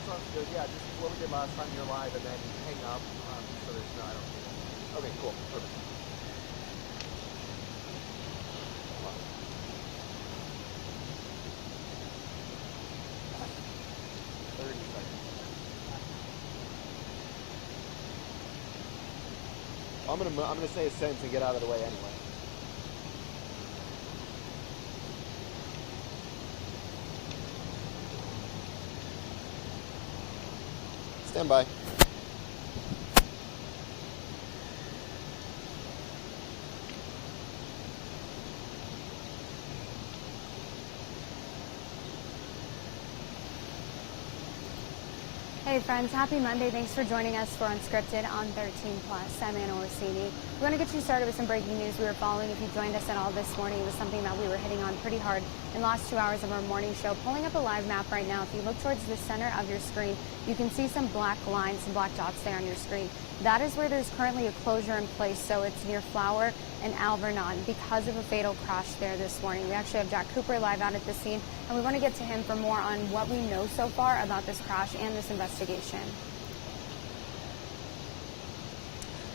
that sounds good. Yeah, just what we did last time, you're live, and then hang up, so there's no, I don't need it. Okay, cool, perfect. I'm gonna say a sentence and get out of the way anyway. Stand by. Hey friends, happy Monday. Thanks for joining us for Unscripted on 13 Plus. I'm Anna Orsini. We want to get you started with some breaking news we were following. If you joined us at all this morning, it was something that we were hitting on pretty hard in the last 2 hours of our morning show. Pulling up a live map right now, if you look towards the center of your screen, you can see some black lines, some black dots there on your screen. That is where there's currently a closure in place, so it's near Flower and Alvernon because of a fatal crash there this morning. We actually have Jack Cooper live out at the scene, and we want to get to him for more on what we know so far about this crash and this investigation.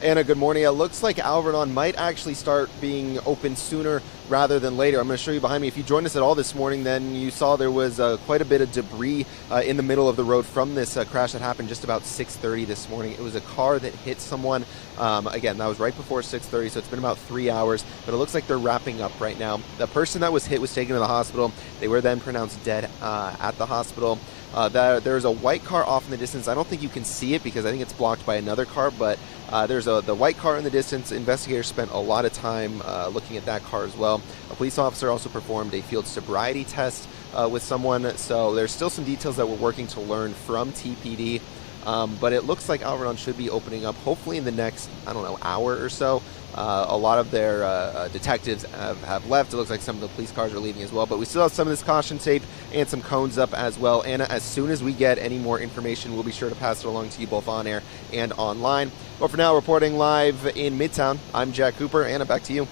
Anna, good morning. It looks like Alvernon might actually start being open sooner rather than later. I'm going to show you behind me. If you joined us at all this morning, then you saw there was quite a bit of debris in the middle of the road from this crash that happened just about 6:30 this morning. It was a car that hit someone. Again, that was right before 6:30, so it's been about 3 hours, but it looks like they're wrapping up right now. The person that was hit was taken to the hospital. They were then pronounced dead at the hospital. There's a white car off in the distance. I don't think you can see it because I think it's blocked by another car, but there's the white car in the distance. Investigators spent a lot of time looking at that car as well. A police officer also performed a field sobriety test with someone, so there's still some details that we're working to learn from TPD. But it looks like Alvernon should be opening up hopefully in the next, hour or so. A lot of their detectives have left. It looks like some of the police cars are leaving as well. But we still have some of this caution tape and some cones up as well. Anna, as soon as we get any more information, we'll be sure to pass it along to you both on air and online. But for now, reporting live in Midtown, I'm Jack Cooper. Anna, back to you.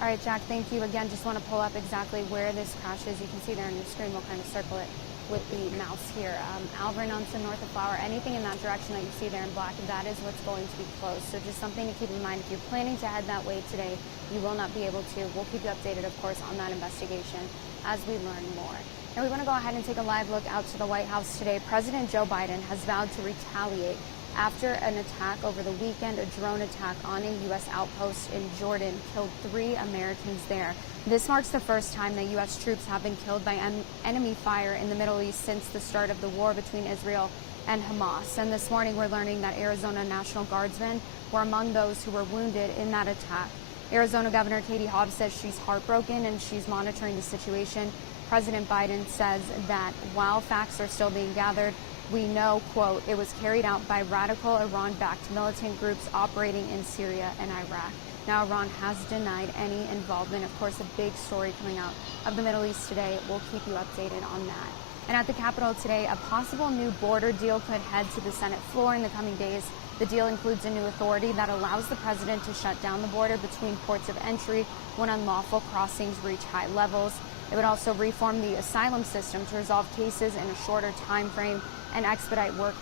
All right, Jack, thank you again. Just want to pull up exactly where this crash is. You can see there on your screen. We'll kind of circle it with the mouse here. Alvernon to north of Flower, anything in that direction that you see there in black, that is what's going to be closed. So just something to keep in mind. If you're planning to head that way today, you will not be able to. We'll keep you updated, of course, on that investigation as we learn more. Now we want to go ahead and take a live look out to the White House today. President Joe Biden has vowed to retaliate after an attack over the weekend. A drone attack on a U.S. outpost in Jordan killed 3 Americans there. This marks the first time that U.S. troops have been killed by enemy fire in the Middle East since the start of the war between Israel and Hamas. And this morning we're learning that Arizona National Guardsmen were among those who were wounded in that attack. Arizona Governor Katie Hobbs says she's heartbroken and she's monitoring the situation. President Biden says that while facts are still being gathered, we know, quote, it was carried out by radical Iran-backed militant groups operating in Syria and Iraq. Now, Iran has denied any involvement. Of course, a big story coming out of the Middle East today. We'll keep you updated on that. And at the Capitol today, a possible new border deal could head to the Senate floor in the coming days. The deal includes a new authority that allows the president to shut down the border between ports of entry when unlawful crossings reach high levels. It would also reform the asylum system to resolve cases in a shorter time frame and expedite work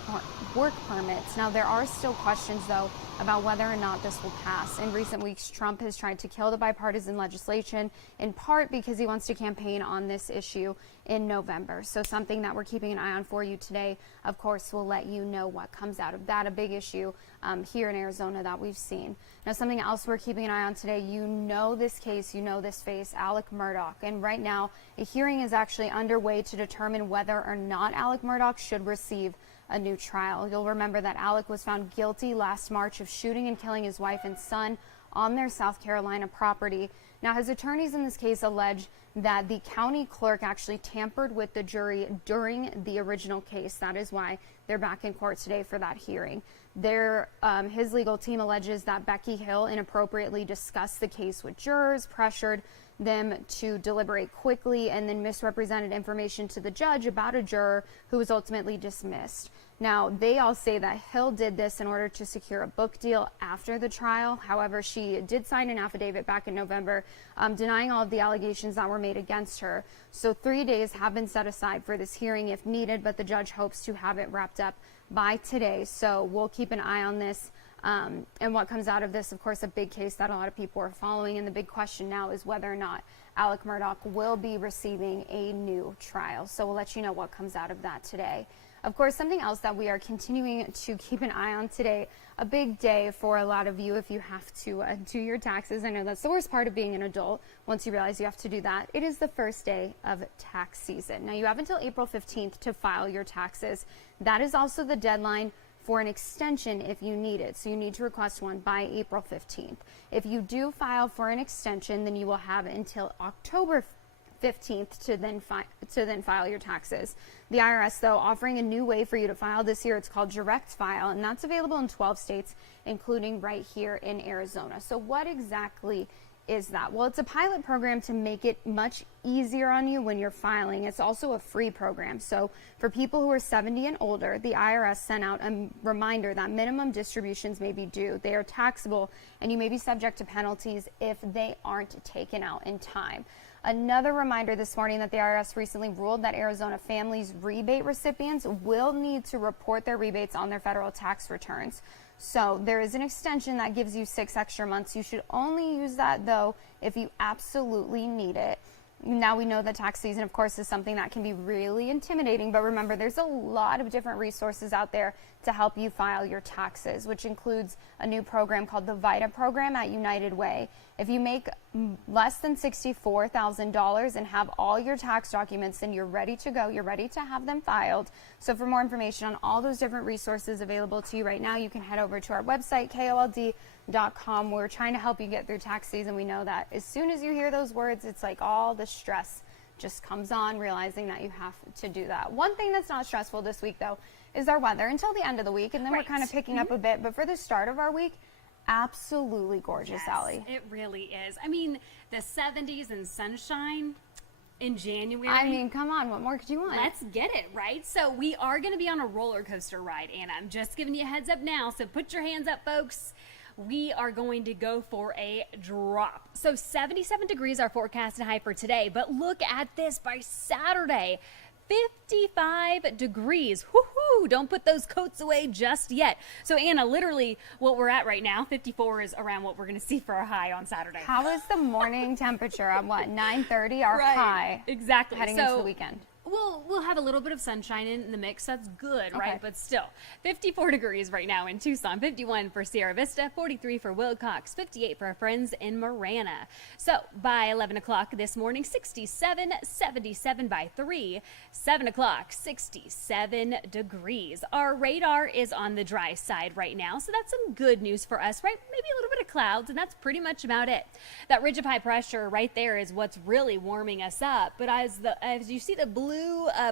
permits. Now, there are still questions, though, about whether or not this will pass. In recent weeks, Trump has tried to kill the bipartisan legislation, in part because he wants to campaign on this issue in November. So something that we're keeping an eye on for you today. Of course, we'll let you know what comes out of that, a big issue here in Arizona that we've seen. Now, something else we're keeping an eye on today, you know this case, you know this face, Alec Murdaugh. And right now, a hearing is actually underway to determine whether or not Alec Murdaugh should receive a new trial. You'll remember that Alec was found guilty last March of shooting and killing his wife and son on their South Carolina property. Now, his attorneys in this case allege that the county clerk actually tampered with the jury during the original case. That is why they're back in court today for that hearing. His legal team alleges that Becky Hill inappropriately discussed the case with jurors, pressured them to deliberate quickly, and then misrepresented information to the judge about a juror who was ultimately dismissed. Now, they all say that Hill did this in order to secure a book deal after the trial. However, she did sign an affidavit back in November denying all of the allegations that were made against her. So 3 days have been set aside for this hearing if needed, but the judge hopes to have it wrapped up by today. So we'll keep an eye on this. And what comes out of this, of course, a big case that a lot of people are following. And the big question now is whether or not Alec Murdaugh will be receiving a new trial. So we'll let you know what comes out of that today. Of course, something else that we are continuing to keep an eye on today, a big day for a lot of you if you have to do your taxes. I know that's the worst part of being an adult once you realize you have to do that. It is the first day of tax season. Now, you have until April 15th to file your taxes. That is also the deadline for an extension if you need it. So you need to request one by April 15th. If you do file for an extension, then you will have until October 15th to then file your taxes. The IRS, though, offering a new way for you to file this year. It's called Direct File, and that's available in 12 states, including right here in Arizona. So what exactly is that? Well, it's a pilot program to make it much easier on you when you're filing. It's also a free program. So for people who are 70 and older, the IRS sent out a reminder that minimum distributions may be due. They are taxable, and you may be subject to penalties if they aren't taken out in time. Another reminder this morning that the IRS recently ruled that Arizona families rebate recipients will need to report their rebates on their federal tax returns. So there is an extension that gives you 6 extra months. You should only use that, though, if you absolutely need it. Now, we know that tax season, of course, is something that can be really intimidating, but remember, there's a lot of different resources out there to help you file your taxes, which includes a new program called the VITA program at United Way. If you make less than $64,000 and have all your tax documents, then you're ready to go. You're ready to have them filed. So for more information on all those different resources available to you right now, you can head over to our website, KOLD.com. We're trying to help you get through tax season. We know that as soon as you hear those words, it's like all the stress just comes on, realizing that you have to do that. One thing that's not stressful this week, though, is our weather until the end of the week, and then we're kind of picking up a bit. But for the start of our week, absolutely gorgeous, Allie. It really is. I mean, the 70s and sunshine in January. I mean, come on, what more could you want? Let's get it, right? So we are going to be on a roller coaster ride, and I'm just giving you a heads up now. So put your hands up, folks. We are going to go for a drop. So 77 degrees our forecasted high for today, but look at this by Saturday. 55 degrees. Woohoo! Don't put those coats away just yet. So Anna, literally what we're at right now, 54 is around what we're going to see for our high on Saturday. How is the morning temperature at what, 9:30 our high? Exactly. Heading into the weekend. We'll have a little bit of sunshine in the mix. That's good, Okay. right? But still, 54 degrees right now in Tucson, 51 for Sierra Vista, 43 for Wilcox, 58 for our friends in Marana. So by 11 o'clock this morning, 67, 77 by 3, 7 o'clock, 67 degrees. Our radar is on the dry side right now, so that's some good news for us, right? Maybe a little bit of clouds, and that's pretty much about it. That ridge of high pressure right there is what's really warming us up. But as you see the blue,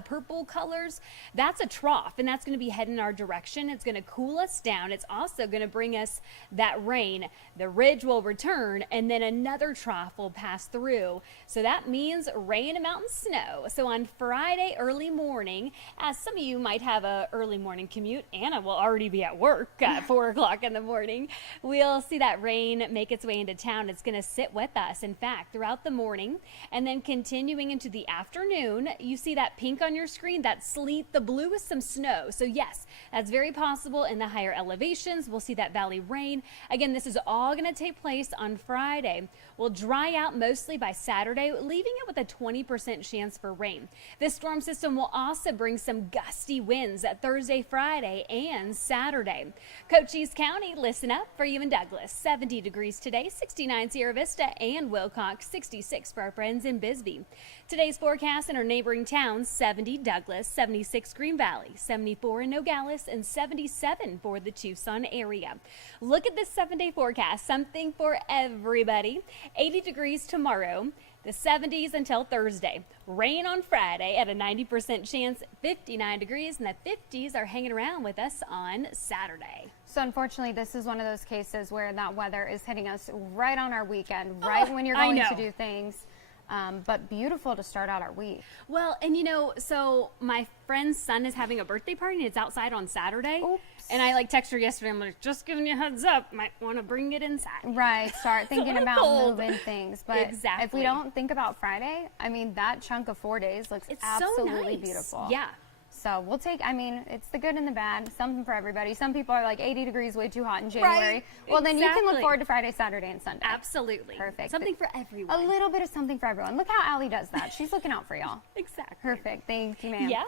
purple colors, that's a trough, and that's going to be heading our direction. It's going to cool us down. It's also going to bring us that rain. The ridge will return, and then another trough will pass through. So that means rain and mountain snow. So on Friday early morning, as some of you might have a early morning commute, Anna will already be at work at 4 o'clock in the morning. We'll see that rain make its way into town. It's going to sit with us, in fact, throughout the morning, and then continuing into the afternoon. You see that pink on your screen, that sleet. The blue is some snow. So yes, that's very possible in the higher elevations. We'll see that valley rain. Again, this is all going to take place on Friday. We'll dry out mostly by Saturday, leaving it with a 20% chance for rain. This storm system will also bring some gusty winds at Thursday, Friday, and Saturday. Cochise County, listen up for you in Douglas. 70 degrees today, 69 Sierra Vista and Wilcox, 66 for our friends in Bisbee. Today's forecast in our neighboring towns: 70 Douglas, 76 Green Valley, 74 in Nogales, and 77 for the Tucson area. Look at this 7-day forecast, something for everybody. 80 degrees tomorrow, the 70s until Thursday. Rain on Friday at a 90% chance, 59 degrees, and the 50s are hanging around with us on Saturday. So unfortunately, this is one of those cases where that weather is hitting us right on our weekend, right when you're going to do things. but beautiful to start out our week. Well, and so my friend's son is having a birthday party and it's outside on Saturday. Oops. And I texted her yesterday. I'm like, just giving you a heads up. Might want to bring it inside. Right, start thinking about cold. moving things. But Exactly. if we don't think about Friday, I mean, that chunk of 4 days looks It's absolutely so nice. beautiful. Yeah. So we'll take, I mean, it's the good and the bad, something for everybody. Some people are like 80 degrees way too hot in January. Right, Well, then you can look exactly. forward to Friday, Saturday, and Sunday. Absolutely. Perfect. Something for everyone. A little bit of something for everyone. Look how Allie does that. She's looking out for y'all. Exactly. Perfect. Thank you, ma'am. Yeah.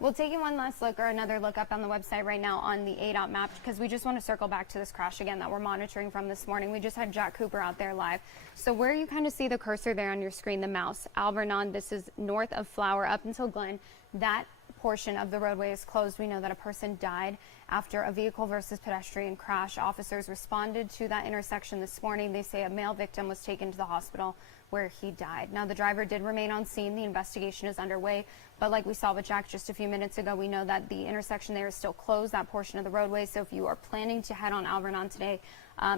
We'll take one last look or another look up on the website right now on the ADOT map because we just want to circle back to this crash again that we're monitoring from this morning. We just had Jack Cooper out there live. So where you kind of see the cursor there on your screen, the mouse, Alvernon, this is north of Flower up until Glen. That portion of the roadway is closed. We know that a person died after a vehicle versus pedestrian crash. Officers responded to that intersection this morning. They say a male victim was taken to the hospital where he died. Now, the driver did remain on scene. The investigation is underway. But like we saw with Jack just a few minutes ago, we know that the intersection there is still closed, that portion of the roadway. So if you are planning to head on Alvernon today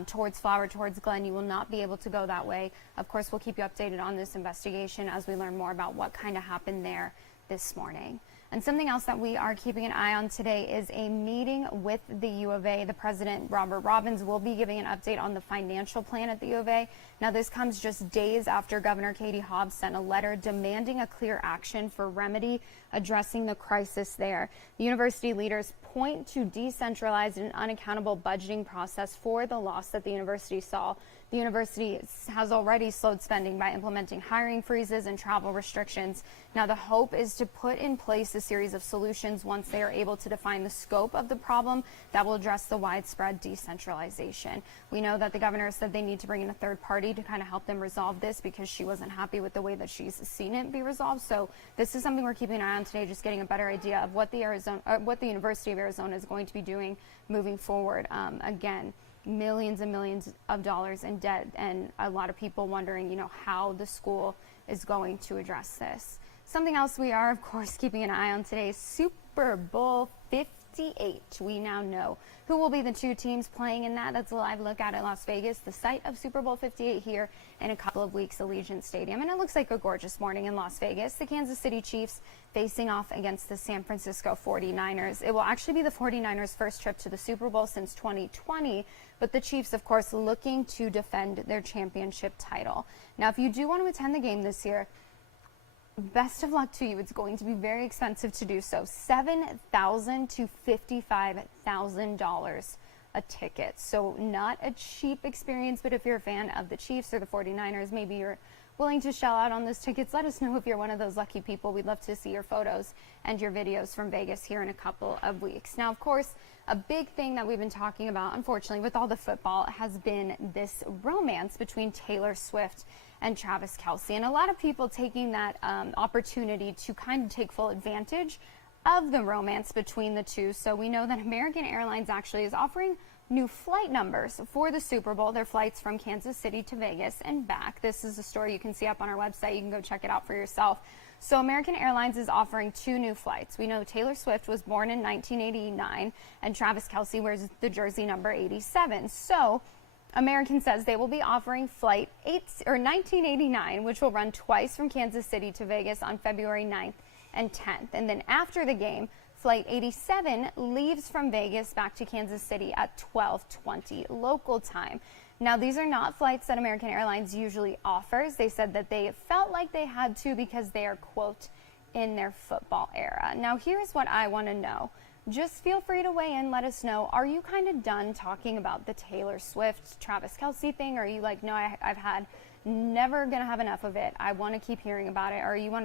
towards Flower, towards Glen, you will not be able to go that way. Of course, we'll keep you updated on this investigation as we learn more about what kind of happened there this morning. And something else that we are keeping an eye on today is a meeting with the U of A. The president, Robert Robbins, will be giving an update on the financial plan at the U of A. Now, this comes just days after Governor Katie Hobbs sent a letter demanding a clear action for remedy addressing the crisis there. The university leaders point to decentralized and unaccountable budgeting process for the loss that the university saw. The university has already slowed spending by implementing hiring freezes and travel restrictions. Now, the hope is to put in place a series of solutions once they are able to define the scope of the problem that will address the widespread decentralization. We know that the governor said they need to bring in a third party to kind of help them resolve this because she wasn't happy with the way that she's seen it be resolved. So this is something we're keeping an eye on today, just getting a better idea of what the University of Arizona is going to be doing moving forward. Again, millions and millions of dollars in debt, and a lot of people wondering, how the school is going to address this. Something else we are, of course, keeping an eye on today is Super Bowl 58. We now know who will be the two teams playing in that. That's a live look at Las Vegas, the site of Super Bowl 58 here in a couple of weeks, Allegiant Stadium. And it looks like a gorgeous morning in Las Vegas. The Kansas City Chiefs facing off against the San Francisco 49ers. It will actually be the 49ers' first trip to the Super Bowl since 2020, but the Chiefs, of course, looking to defend their championship title. Now, if you do want to attend the game this year, best of luck to you. It's going to be very expensive to do so. $7,000 to $55,000 a ticket. So not a cheap experience, but if you're a fan of the Chiefs or the 49ers, maybe you're willing to shell out on those tickets. Let us know if you're one of those lucky people. We'd love to see your photos and your videos from Vegas here in a couple of weeks. Now, of course, a big thing that we've been talking about, unfortunately, with all the football has been this romance between Taylor Swift and Travis Kelce. And a lot of people taking that opportunity to kind of take full advantage of the romance between the two. So we know that American Airlines actually is offering new flight numbers for the Super Bowl. Their flights from Kansas City to Vegas and back. This is a story you can see up on our website. You can go check it out for yourself. So American Airlines is offering two new flights. We know Taylor Swift was born in 1989 and Travis Kelce wears the jersey number 87. So American says they will be offering flight 1989, which will run twice from Kansas City to Vegas on February 9th and 10th. And then after the game, Flight 87 leaves from Vegas back to Kansas City at 12:20 local time. Now, these are not flights that American Airlines usually offers. They said that they felt like they had to because they are, quote, in their football era. Now, here's what I want to know. Just feel free to weigh in. Let us know. Are you kind of done talking about the Taylor Swift, Travis Kelce thing? Or are you like, no, I've had never going to have enough of it. I want to keep hearing about it. Or are you one of